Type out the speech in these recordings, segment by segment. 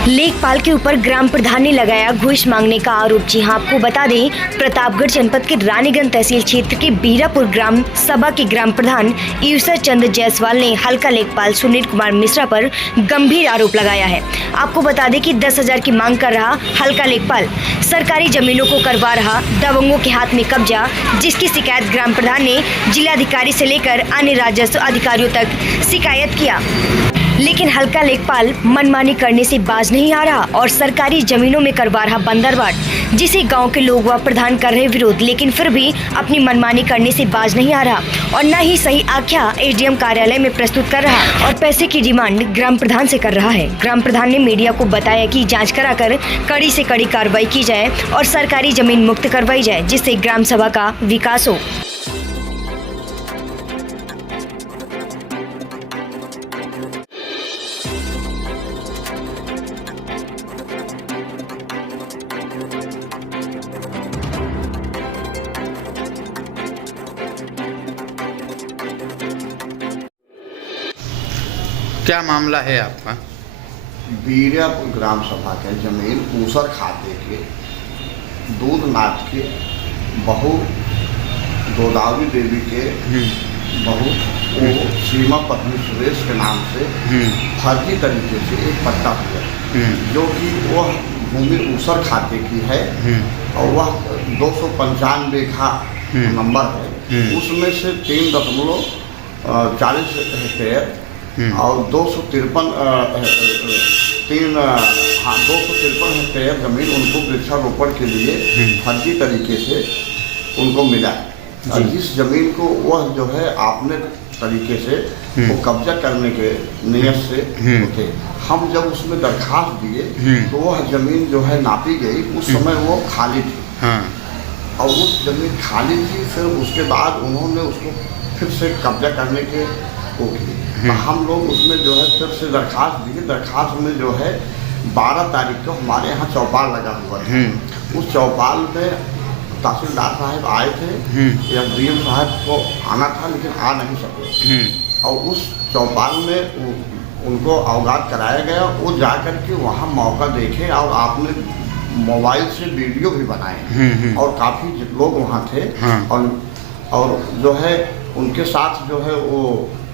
लेखपाल के ऊपर ग्राम प्रधान ने लगाया घूस मांगने का आरोप। जी हां, आपको बता दें, प्रतापगढ़ जनपद के रानीगंज तहसील क्षेत्र के बीरापुर ग्राम सभा के ग्राम प्रधान ईश्वर चंद्र जायसवाल ने हल्का लेखपाल सुनील कुमार मिश्रा पर गंभीर आरोप लगाया है। आपको बता दें कि 10,000 की मांग कर रहा हल्का लेखपाल सरकारी जमीनों को करवा रहा दबंगों के हाथ में कब्जा, जिसकी शिकायत ग्राम प्रधान ने जिलाधिकारी से लेकर अन्य राजस्व अधिकारियों तक शिकायत किया, लेकिन हल्का लेखपाल मनमानी करने से बाज नहीं आ रहा और सरकारी जमीनों में करवा रहा बंदरबाट, जिसे गांव के लोग व प्रधान कर रहे विरोध, लेकिन फिर भी अपनी मनमानी करने से बाज नहीं आ रहा और न ही सही आख्या एसडीएम कार्यालय में प्रस्तुत कर रहा और पैसे की डिमांड ग्राम प्रधान से कर रहा है। ग्राम प्रधान ने मीडिया को बताया कि जाँच कराकर कड़ी से कड़ी कार्रवाई की जाए और सरकारी जमीन मुक्त करवाई जाए, जिससे ग्राम सभा का विकास हो। क्या मामला है आपका? बीरापुर ग्राम सभा के जमीन ऊसर खाते के दूध नाथ के बहू गोदावरी देवी के बहू वो सीमा पत्नी सुरेश के नाम से फर्जी तरीके से एक पट्टा हुआ, जो कि वह भूमि ऊसर खाते की है और वह 295 खा नंबर है। उसमें से 3.40 हेक्टेयर और 253 हेक्टेयर जमीन उनको वृक्षारोपण के लिए फर्जी तरीके से उनको मिला। और जिस जमीन को वह जो है आपने तरीके से वो कब्जा करने के नियत से थे, हम जब उसमें दरखास्त दिए तो वह जमीन जो है नापी गई, उस समय वो खाली थी और उस जमीन खाली थी। फिर उसके बाद उन्होंने उसको फिर से कब्जा करने के वो किए। हम लोग उसमें जो है फिर से दरखास्त दिए। दरखास्त में जो है 12 तारीख को हमारे यहाँ चौपाल लगा हुआ था। उस चौपाल में तहसीलदार साहब आए थे, एसडीएम साहब को आना था लेकिन आ नहीं सके और उस चौपाल में उनको अवगत कराया गया। वो जा कर के वहाँ मौका देखे और आपने मोबाइल से वीडियो भी बनाए और काफ़ी लोग वहाँ थे और जो है उनके साथ जो है वो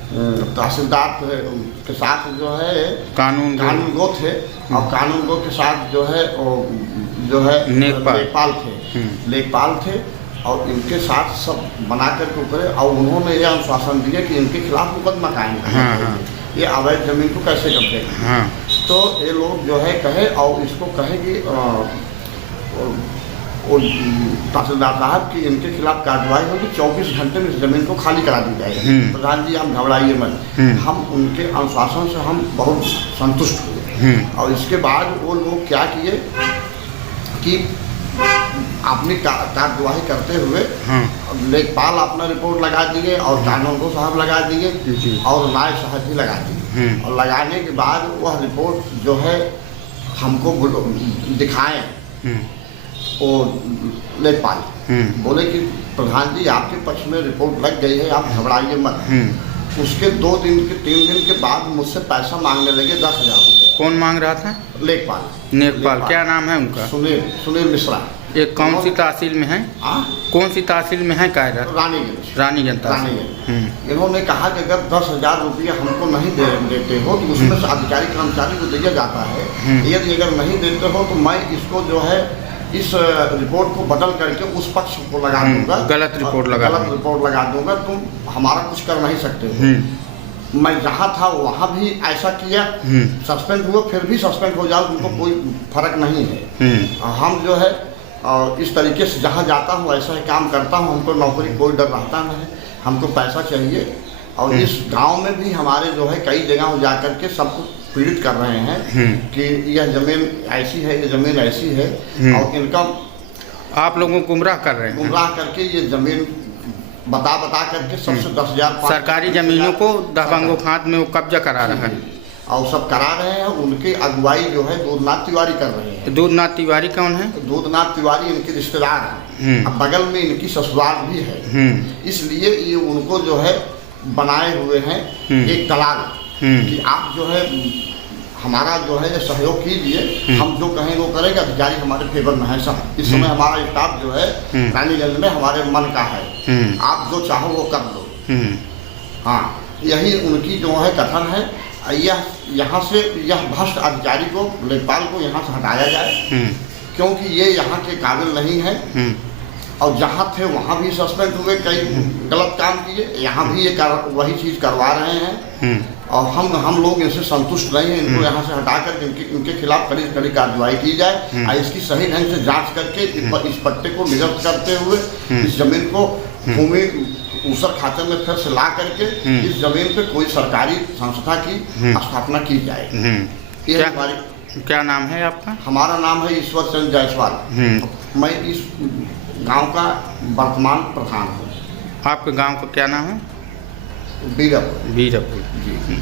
तहसीलदार के साथ जो है कानून गो थे और कानून गो के साथ जो है लेखपाल थे और इनके साथ सब बना कर के ऊपर और उन्होंने ये आश्वासन दिया कि इनके खिलाफ मुकदमा कायम करना, ये अवैध जमीन को कैसे कब्जे तो ये लोग जो है कहे और इसको कहे कि तहसीलदार साहब कि इनके खिलाफ कार्रवाई होगी, 24 घंटे में इस जमीन को खाली करा दी जाएगी। प्रधान जी आप घबराइए मत। हम उनके अनुशासन से हम बहुत संतुष्ट हुए और इसके बाद वो लोग क्या किए कि अपनी कार्यवाही करते हुए लेखपाल अपना रिपोर्ट लगा दिए और कानूनगो साहब लगा दिए और नायब साहब भी लगा दिए और लगाने के बाद वह रिपोर्ट जो है हमको दिखाएं। वो लेखपाल बोले कि प्रधान जी आपके पक्ष में रिपोर्ट लग गई है, आप घबराइए मत। उसके 2 दिन के 3 दिन के बाद मुझसे पैसा मांगने लगे 10,000 रुपये। कौन मांग रहा था? लेखपाल। क्या नाम है उनका? सुनील मिश्रा। ये कौन सी तहसील में है? कौन सी तहसील में है? कायदा रानीगंज तहसील। इन्होंने कहा कि अगर 10,000 रुपया हमको नहीं देते हो तो उसमें से अधिकारी कर्मचारी को दिया जाता है, यदि अगर नहीं देते हो तो मैं इसको जो है इस रिपोर्ट को बदल करके उस पक्ष को लगा दूंगा, गलत रिपोर्ट लगा दूंगा, तुम हमारा कुछ कर नहीं सकते। मैं जहाँ था वहाँ भी ऐसा किया, सस्पेंड हुआ, फिर भी सस्पेंड हो जाओ, उनको कोई फर्क नहीं है। हम जो है इस तरीके से जहाँ जाता हूँ ऐसा ही काम करता हूँ, हमको नौकरी कोई डर रहता नहीं, हमको पैसा चाहिए। और इस गांव में भी हमारे जो है कई जगह जा कर के सबको पीड़ित कर रहे हैं कि यह जमीन ऐसी है, ये जमीन ऐसी है और इनका आप लोगों को गुमराह कर रहे हैं, गुमराह करके ये जमीन बता करके सबसे 10,000 सरकारी जमीनों को दबंगों के हाथ में वो कब्जा करा रहा है और सब करा रहे हैं। उनकी अगुवाई जो है दूधनाथ तिवारी कर रहे हैं। दूधनाथ तिवारी कौन है? दूधनाथ तिवारी इनके रिश्तेदार हैं, अब बगल में इनकी ससुराल भी है, इसलिए ये उनको जो है बनाए हुए हैं एक दलाल कि आप जो है हमारा जो है सहयोग कीजिए, हम जो कहें वो करेंगे, अधिकारी हमारे फेवर में है सब। इस समय हमारा स्टाफ जो है रानीगंज में हमारे मन का है, आप जो चाहो वो कर लो। हाँ, यही उनकी जो है कथन है। यहाँ से यह भ्रष्ट अधिकारी को, लेखपाल को यहाँ से हटाया जाए, क्योंकि ये यहाँ के काबिल नहीं है। और जहाँ थे वहाँ भी सस्पेंड हुए, कई गलत काम किए, यहाँ भी ये वही चीज़ करवा रहे हैं। और हम लोग इनसे संतुष्ट नहीं हैं। इनको यहाँ से हटा कर इनके खिलाफ कड़ी कार्रवाई की जाए और इसकी सही ढंग से जांच करके इस पट्टे को निरस्त करते हुए इस जमीन को भूमि ऊसर खाते में फिर से ला करके इस जमीन पे कोई सरकारी संस्था की स्थापना की जाए। ये हमारी। क्या नाम है आपका? हमारा नाम है ईश्वर चंद जायसवाल। मैं इस गांव का वर्तमान प्रधान हूँ। आपके गांव का क्या नाम है? बीरापुर। बीरापुर जी।